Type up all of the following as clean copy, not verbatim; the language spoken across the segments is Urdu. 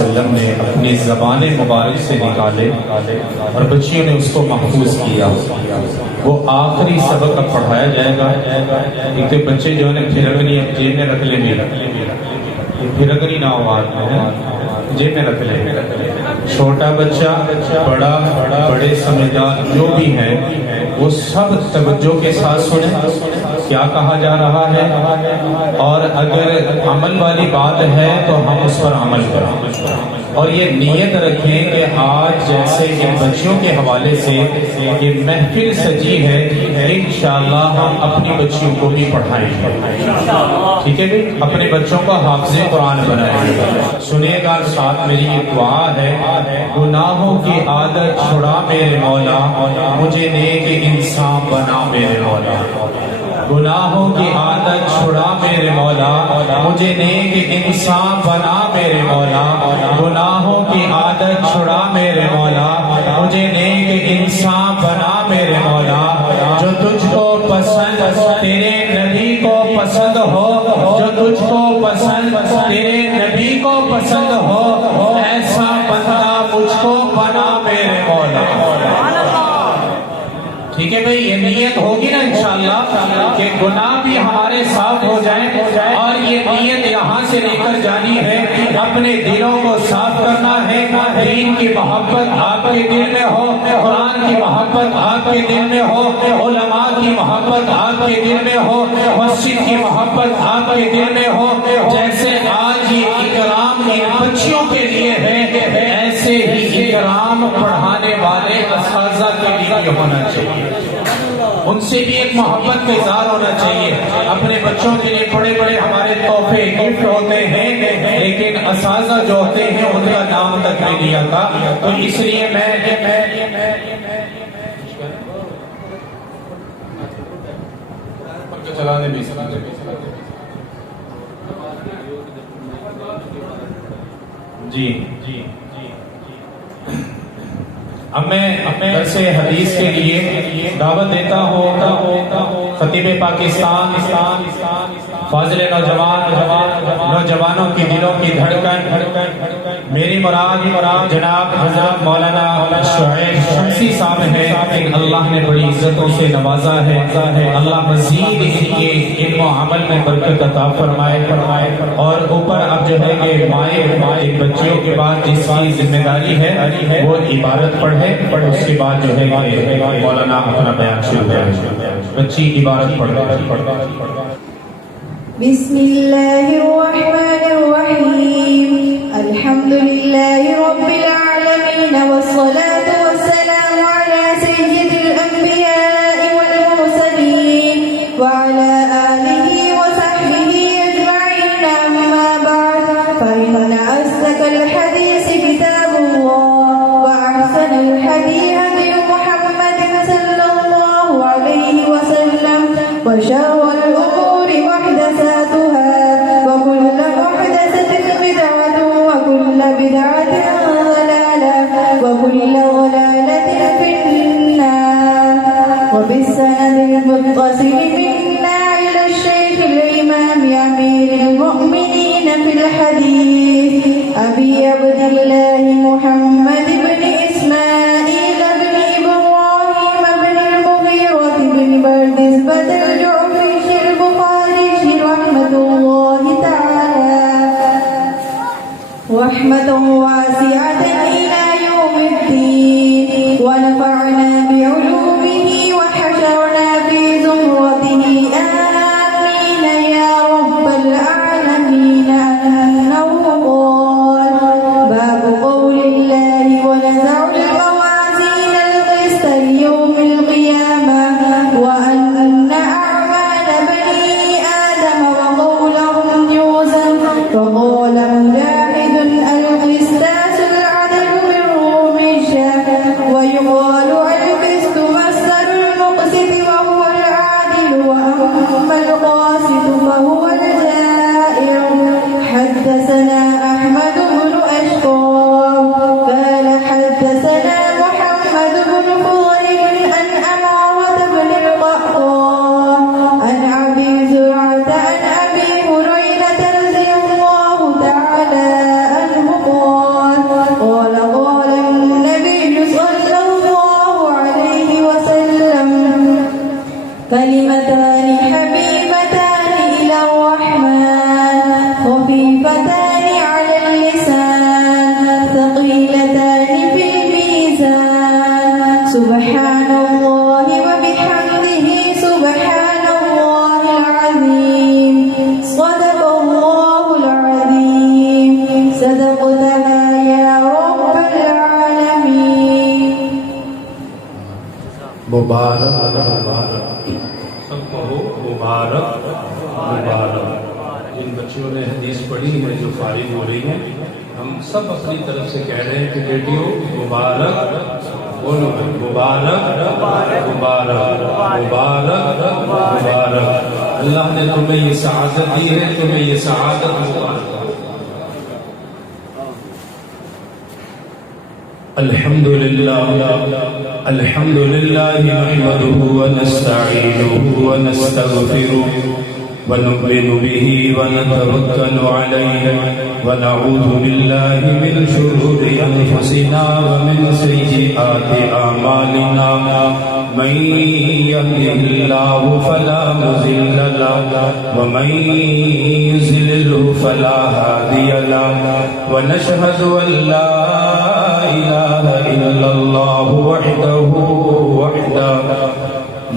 وسلم نے اپنی زبان مبارک سے نکالے اور بچیوں نے اس کو محفوظ کیا. وہ آخری سبق اب پڑھایا جائے گا. ایک تو بچے جو ہے پھرگنی جیب میں رکھ لیں گے, پھرگنی نہ آواز میں جیب میں رکھ لیں گے. چھوٹا بچہ, بڑا, بڑے سمجھدار جو بھی ہے وہ سب توجہ کے ساتھ سنیں کیا کہا جا رہا ہے, اور اگر عمل والی بات ہے تو ہم اس پر عمل کریں. اور یہ نیت رکھیں کہ آج جیسے ان بچیوں کے حوالے سے یہ محفل سجی ہے, انشاءاللہ ہم اپنی بچیوں کو بھی پڑھائیں گے. ٹھیک ہے جی, اپنے بچوں کو حافظ قرآن بنائیں گے. سنیے گا ساتھ میری یہ دعا ہے, گناہوں کی عادت چھڑا میرے مولا, مجھے نیک انسان بنا میرے مولا. گناہوں کی عادت چھڑا میرے مولا, مجھے نیک انسان بنا میرے مولا. گناہوں کی عادت چھڑا میرے مولا, مجھے نیک انسان بنا میرے مولا. جو تجھ کو پسند تیرے نبی کو پسند ہو, جو تجھ کو پسند تیرے نبی کو پسند ہو, ایسا بندہ مجھ کو بنا میرے مولا. ٹھیک ہے بھئی, یہ نیت ہوگی نا انشاءاللہ کہ گناہ بھی ہمارے صاف ہو جائیں, اور یہ نیت یہاں سے لے کر جانی ہے, اپنے دلوں کو صاف کرنا ہے. دین کی محبت آپ کے دل میں ہو, قرآن کی محبت آپ کے دل میں ہو, علماء کی محبت آپ کے دل میں ہو, مسجد کی محبت آپ کے دل میں ہو. جیسے آج یہ اکرام ان بچیوں کے لیے ہے, ایسے ہی اکرام پڑھانے والے اساتذہ کے لیے ہونا چاہیے. ان سے بھی ایک محبت کا اظہار ہونا چاہیے. اپنے بچوں کے لیے بڑے بڑے ہمارے تحفے گفٹ ہوتے ہیں, لیکن اساتذہ جو ہوتے ہیں ان کا نام تک نہیں لیا تھا. تو اس لیے میں چلانے بھی جی اب میں درس حدیث کے لیے دعوت دیتا ہوں خطیب پاکستان, فاضل نوجوانوں کی دلوں کی دھڑکن, میری مراد جناب حضرت مولانا شعیب شمسی صاحب ہیں. اللہ نے بڑی عزتوں سے نوازا ہے, اللہ مزید ان کے علم و عمل میں برکت عطا فرمائے. اور اوپر اب جو ہے کہ مائیں بچیوں کے بعد جس کی ذمہ داری ہے وہ عبارت پڑھے, اس کے بعد جو ہے کہ مولانا اپنا بیان شروع کریں. بچی عبارت پڑھ رہے. بسم اللہ الرحمن الرحیم, الحمد للہ رب العالمین, والصلاة والسلام علی سید الانبیاء والمرسلین, وعلى آلہ وصحبہ اجمعین. اما بعد, فإن أصدق الحدیث کتاب اللہ, وأحسن الحدی ہدی محمد صلی اللہ علیہ وسلم, وشر الأمور محدثاتها, وكل محدثة بدعة, وكل بدعة ضلالة, وكل ضلالة في النار. وبالسند المتصل منا إلى الشيخ الإمام أمير المؤمنين في الحديث أبي عبد الله محمد بن إسماعيل بن إبراهيم بن المغيرة بن بردزبة الجعفي البخاري رحمة الله تعالى رحمة واسعة إلى يوم الدين, ونفعنا بعلومه وحشرنا في زمرته, آمين يا رب العالمين. أنه قال, باب قول الله, ونزع الموازين القسط ليوم القيامة, وأن أعمال بني آدم وقولهم يوزن. وقال مجاهد, القسطاس العدل من روم الشام, ويقال القسط أقبتها يا رب العالمين. مبارک مبارک، سب کہو مبارک مبارک. جن بچیوں نے حدیث پڑھی ہے جو فارغ ہو رہی ہیں، ہم سب اپنی طرف سے کہہ رہے ہیں کہ بیٹیوں مبارک بولو، مبارک مبارک مبارک مبارک. اللہ نے تمہیں یہ سعادت دی ہے، تمہیں یہ سعادت مبارک. الحمد لله نحمده ونستعينه ونستغفره ونؤمن به ونتوكل عليه ونعوذ بالله من شرور أنفسنا ومن سيئات أعمالنا. من يهده الله فلا مضل له ومن يضلل فلا هادي له. ونشهد أن لا إله إلا الله وحده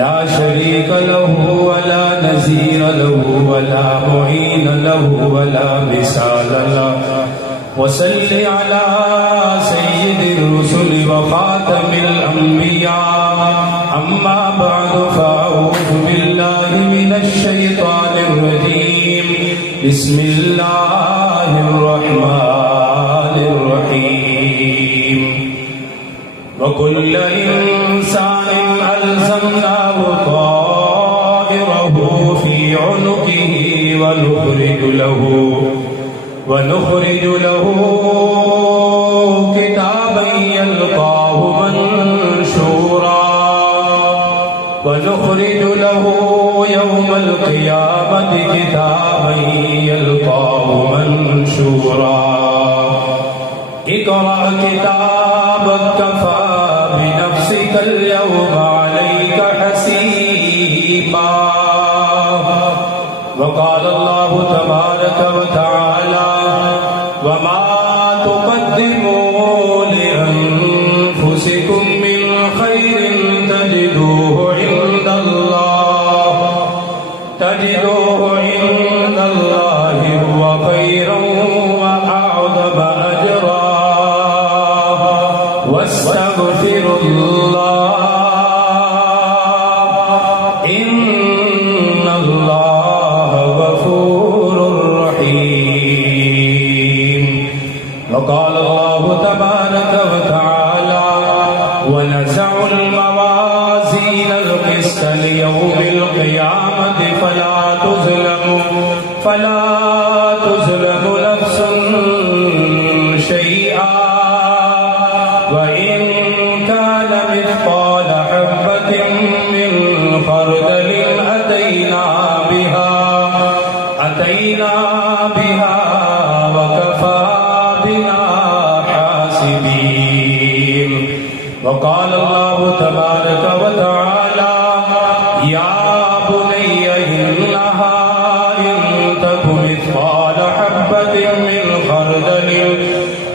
لا شريك له ولا نظير له ولا معين له ولا مثال له. وصل على سيد الرسل وخاتم الأنبياء. أما بعد فأعوذ بالله من الشيطان الرجيم. بسم الله الرحمن الرحيم. وكل إنسان ألزمناه طائره في عنقه ونخرج له كتابا يلقاه منشورا. ونخرج له يوم القيامة كتابا يلقاه منشورا. اقرأ كتابك كفى بنفسك اليوم عليك حسيبا. وقال الله تبارك وتعالى وما تقدموا لأنفسكم من خير تجدوه عند الله هو خيرا وأعظم أجرا. واستغفر الله إن الله غفور رحيم. وقال الله تبارك وتعالى ونزع الموازين القسط ليوم القيامة فلا تظلم نفس شيئا وإن كان مثقال حبة من خردل أتينا بها وكفى بنا حاسبين. وقال الله تبارك وتعالى يا بني إنها إن تك مثقال حبة من خردل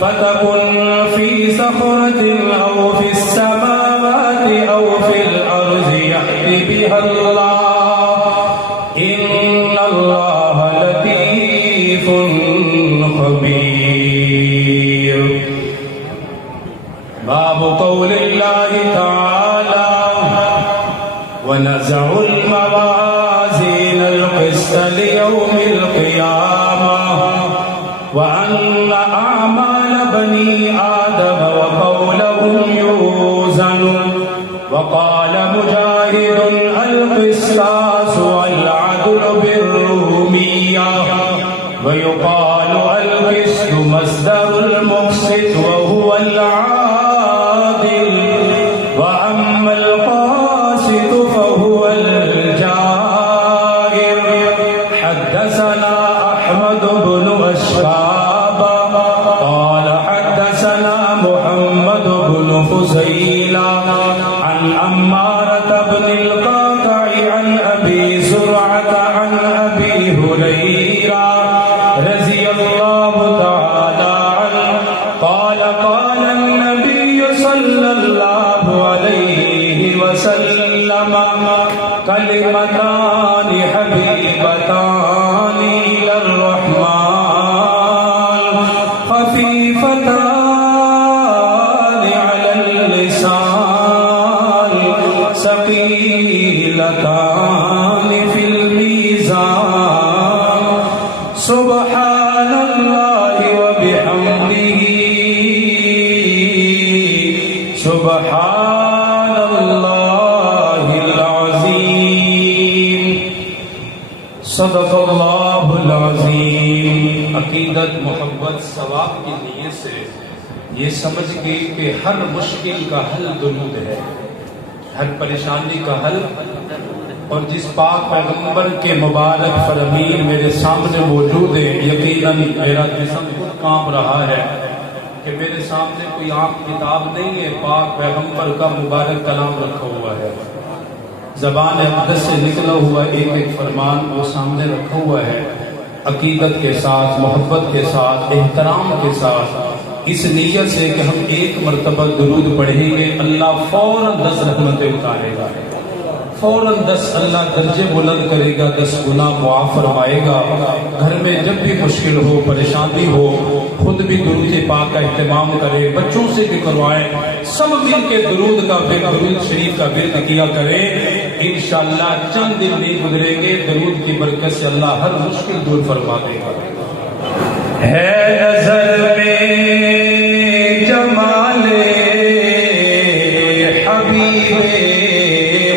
فتكن في صخرة أو في السماوات أو في الأرض يأت بها الله إن الله لطيف خبير. باب قول الله تعالى ونزع الموازين القسط ليوم القيامة وأن أعمال بني آدم وقولهم يوزن. وقال مجاهد القسطاس والعدل بالرومية. ويقال القسط مصدر المقسط وهو العادل. وأما القاسط فهو الجائر. حدثنا أحمد بن أشقاب قال حدثنا محمد بن فزيلة عن عمارة بن القعقاع عن أبي زرعة عن أبي هريرة رضي الله تعالى عنه قال قال النبي سبحان اللہ العظیم صدق اللہ العظیم. عقیدت، محبت، ثواب کی نیت سے یہ سمجھ کے کہ ہر مشکل کا حل درود ہے، ہر پریشانی کا حل. اور جس پاک پیغمبر کے مبارک فرامین میرے سامنے موجود ہے، یقیناً میرا جسم خود کانپ رہا ہے کہ میرے سامنے کوئی عام کتاب نہیں ہے، پاک پیغمبر کا مبارک کلام رکھا ہوا ہے. زبان اقدس سے نکلا ہوا ایک ایک فرمان وہ سامنے رکھا ہوا ہے. عقیدت کے ساتھ، محبت کے ساتھ، احترام کے ساتھ، اس نیت سے کہ ہم ایک مرتبہ درود پڑھیں گے، اللہ فوراً 10 رحمتیں اتارے گا، فوراً 10 اللہ درجے بلند کرے گا، 10 گناہ معاف فرمائے گا. گھر میں جب بھی مشکل ہو، پریشانی ہو، خود بھی درود پاک کا اہتمام کرے، بچوں سے بھی کروائیں، سب مل کے درود شریف کا ورد کیا کریں. انشاءاللہ چند دن نہیں گزریں گے، درود کی برکت سے اللہ ہر مشکل دور فرما دے گا. ہے نظر میں جمال حبیب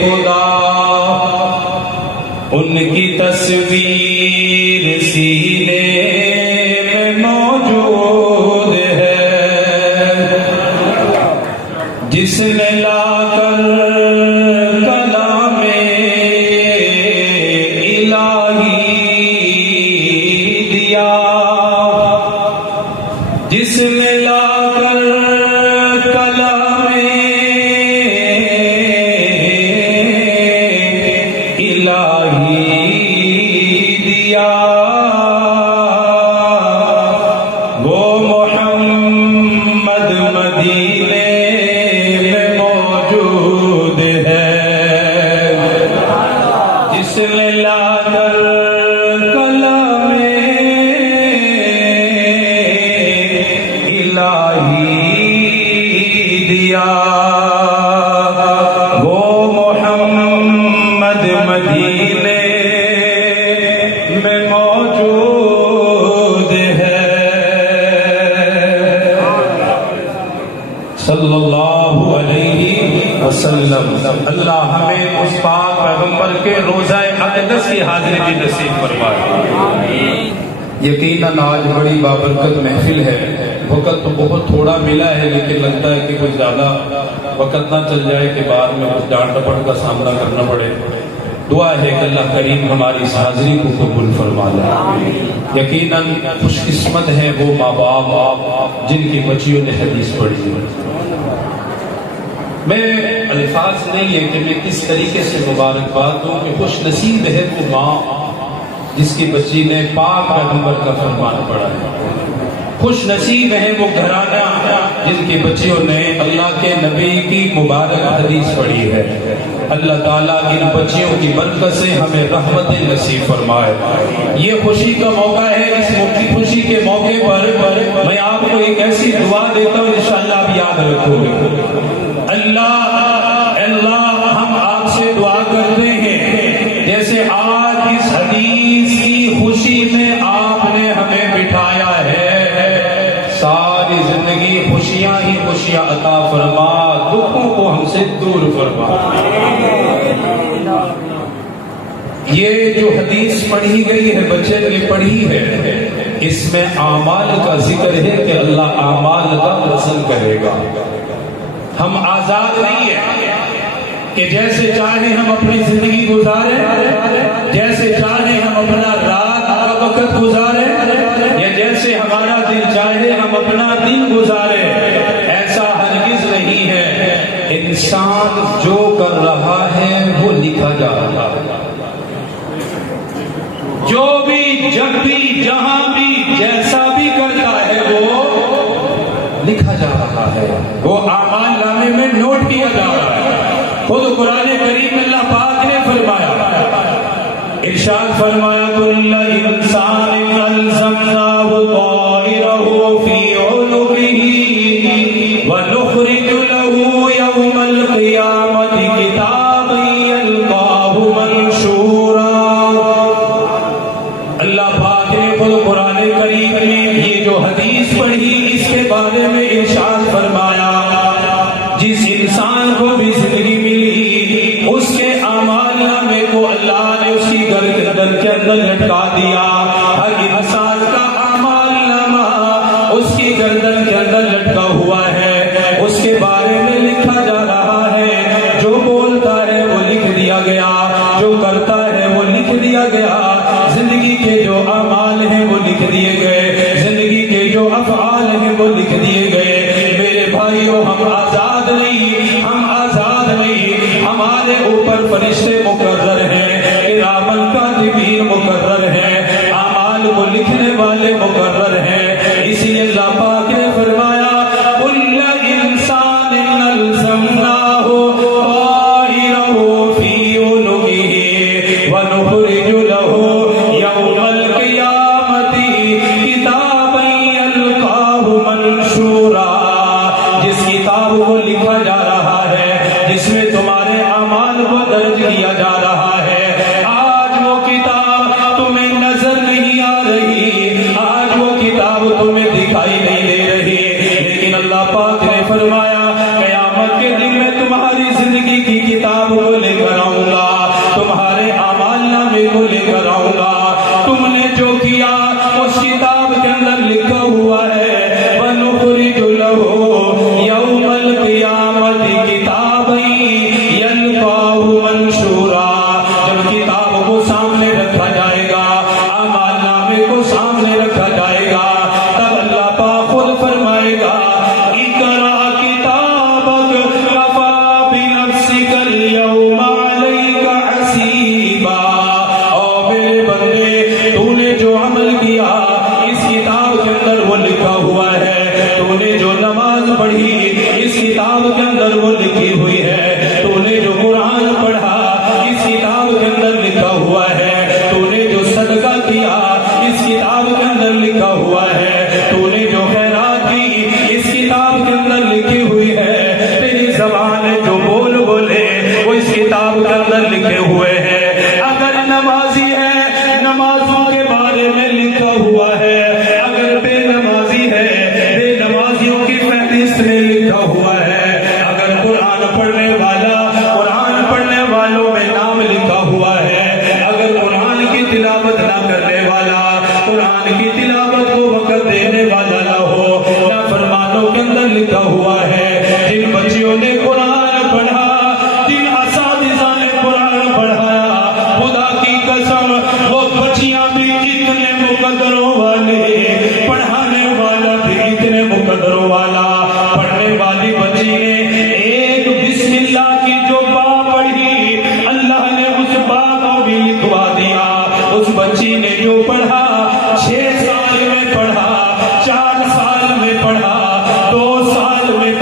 خدا، ان کی تصویر سینے میں موجود ہے، جس نے لا کر کلام الہی دیا، جس نے لا کر کلام الہی دیا، وہ محمد مدینے میں موجود ہے، جس نے لا کر کلام الہی دیا، وہ محمد مدینے میں موجود ہے. صلی اللہ علیہ وسلم. اللہ ہمیں اس پاک پیغمبر کے روزہ اقدس کی حاضری بھی نصیب فرمائے. یقیناً آج بڑی بابرکت محفل ہے. وقت تو بہت تھوڑا ملا ہے، لیکن لگتا ہے کہ کچھ زیادہ وقت نہ چل جائے کہ بعد میں کچھ ڈانٹ ڈپٹ کا سامنا کرنا پڑے. دعا ہے کہ اللہ کریم ہماری اس حاضری کو قبول فرما لے. یقیناً خوش قسمت ہے وہ ماں باپ جن کی بچیوں نے حدیث پڑھی ہے. میں الفاظ نہیں ہے کہ میں کس طریقے سے مبارکباد دوں کہ خوش نصیب ہے وہ ماں جس کی بچی نے پاک پیغمبر کا فرمان پڑھا ہے. خوش نصیب ہے وہ گھرانہ جن کی بچیوں نے اللہ کے نبی کی مبارک حدیث پڑھی ہے. اللہ تعالیٰ ان بچیوں کی برکت سے ہمیں رحمت نصیب فرمائے. یہ خوشی کا موقع ہے. اس خوشی کے موقع پر میں آپ کو ایک ایسی دعا دیتا ہوں، انشاءاللہ آپ یاد رکھو گے. اللہ ہم آپ سے دعا کرتے ہیں جیسے آج اس حدیث کی خوشی میں آپ نے ہمیں بٹھایا ہے، ساری زندگی خوشیاں ہی خوشیاں عطا فرما، دکھوں کو ہم سے دور فرما. یہ جو حدیث پڑھی گئی ہے، بچے نے پڑھی ہے، اس میں اعمال کا ذکر ہے کہ اللہ اعمال کا وزن کرے گا. ہم آزاد نہیں ہیں کہ جیسے چاہیں ہم اپنی زندگی گزاریں، جیسے چاہیں ہم اپنا رات کا وقت گزاریں، یا جیسے ہمارا دل چاہے ہم اپنا دن گزاریں. ایسا ہرگز نہیں ہے. انسان جو کر رہا ہے وہ لکھا جا رہا ہے. جو بھی جب بھی جہاں بھی جیسا بھی کرتا ہے وہ لکھا جا رہا ہے، وہ اعمال نامے میں نوٹ کیا جا رہا ہے. خود قرآن کریم میں اللہ پاک نے فرمایا، ارشاد فرمایا کل انسان الزمناه طائره في عنقه ونخرج له يوم القيامة كتابا يلقاه منشورا. اللہ پاک نے خود قرآن کریم میں یہ جو حدیث پڑھی اس کے بارے میں ارشاد فرمایا، جس لکھ دیے گئے۔ میرے بھائیوں، ہم آزاد نہیں، ہم آزاد نہیں، ہمارے اوپر فرشتے مقرر ہیں، کرامن کاتبین مقرر ہیں، اعمال کو لکھنے والے مقرر ہیں۔ اسی لیے اللہ پاک نے فرمایا کل انسان الزمناہ طائرہ فی عنقہ ونخرج لہ یوم القیامۃ کتابا یلقاہ منشورا۔ جس کتاب کو لکھا جا رہا ہے، جس میں تمہارے اعمال کو درج کیا جا رہا ہے، آج وہ کتاب تمہیں نظر نہیں آ رہی، آج وہ کتاب تمہیں دکھائی نہیں دے رہی، لیکن اللہ پاک نے فرمایا قیامت کے دن میں تمہاری زندگی کی کتاب کو لے کر آؤں گا، تمہارے اعمال نامے کو لے کر آؤں گا، تم نے جو کیا اس کتاب کے اندر لکھا ہوا ہے۔ وَنُخْرِجُ لَهُ يَوْمَ الْقِيَامَةِ كِتَابًا يَلْقَاهُ مَنشُورًا۔ جب کتاب کو سامنے رکھا جائے گا، اعمال نامے کو سامنے رکھا جائے گا، تب اللہ پاک خود فرمائے گا اقرأ کتابک کفیٰ بنفسک اليوم علیک حسیبا۔ او میرے بندے، تو نے جو عمل کیا اس کتاب کے اندر وہ لکھا ہوا ہے، تو نے جو نماز پڑھی اس کتاب کے اندر وہ لکھی ہوئی ہے، تو نے جو قرآن پڑھا اس کتاب کے اندر لکھا ہوا ہے، تو نے جو صدقہ کیا اس کتاب کے اندر لکھا ہوا ہے، تو نے جو خیرات کی اس کتاب کے اندر لکھی ہوئی ہے، تیری زبان جو بول بولے وہ اس کتاب کے اندر لکھے ہوئے ہیں۔ اگر نمازی ہے نمازوں کے بارے میں لکھا ہوا ہے، اگر بے نمازی ہے بے نمازیوں کی فہرست میں لکھا ہوا ہے، اگر قرآن پڑھنے والا قرآن پڑھنے والوں میں نام لکھا ہوا ہے، اگر قرآن کی تلاوت نہ کرنے والا قرآن کی تلاوت کو وقت دینے والا نہ ہو، نافرمانوں کے اندر لکھا ہوا ہے۔ جن بچیوں نے قرآن پڑھا، جن اساتذہ نے قرآن پڑھایا، خدا کی قسم وہ بچیاں بھی اتنے مقدروں والے، پڑھانے والا بھی اتنے مقدروں والا۔ پڑھنے والی بچی نے ایک بسم اللہ کی جو با پڑھی، اللہ نے اس با کو بھی لکھوا دیا۔ اس بچی نے جو پڑھا 6 سال میں پڑھا، 4 سال میں پڑھا، 2 سال میں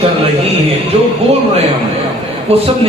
کر رہی ہیں، جو بول رہے ہیں وہ سب